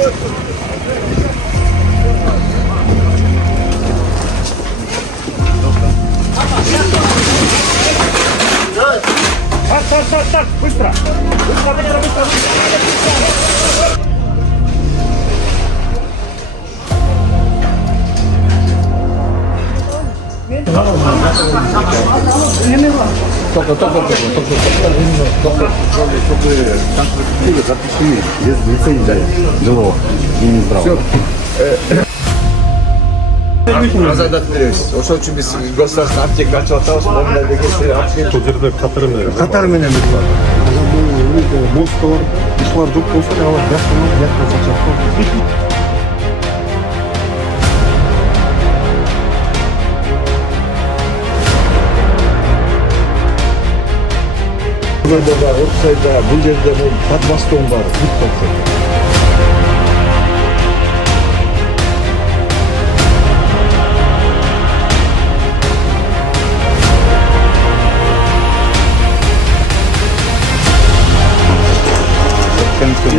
Так, быстро! Быстро! чтобы запустили без лицензии жилого Минздрава. Азадат беребиз. Ошол үчүн биз государственный аптека ачып атабыз. Момундарды кесип аптека. Бұл жерде Катар менен бир бар. мост бар, ишылар жоқ болса, алар бияктан чачат. Burada var, Oksay'da, bu жерде Fatmaston var.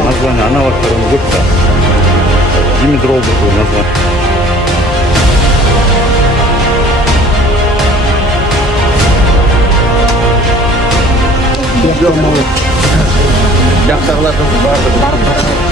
Название аналог Гурта. Димитрол такое название. Жактагылар бар.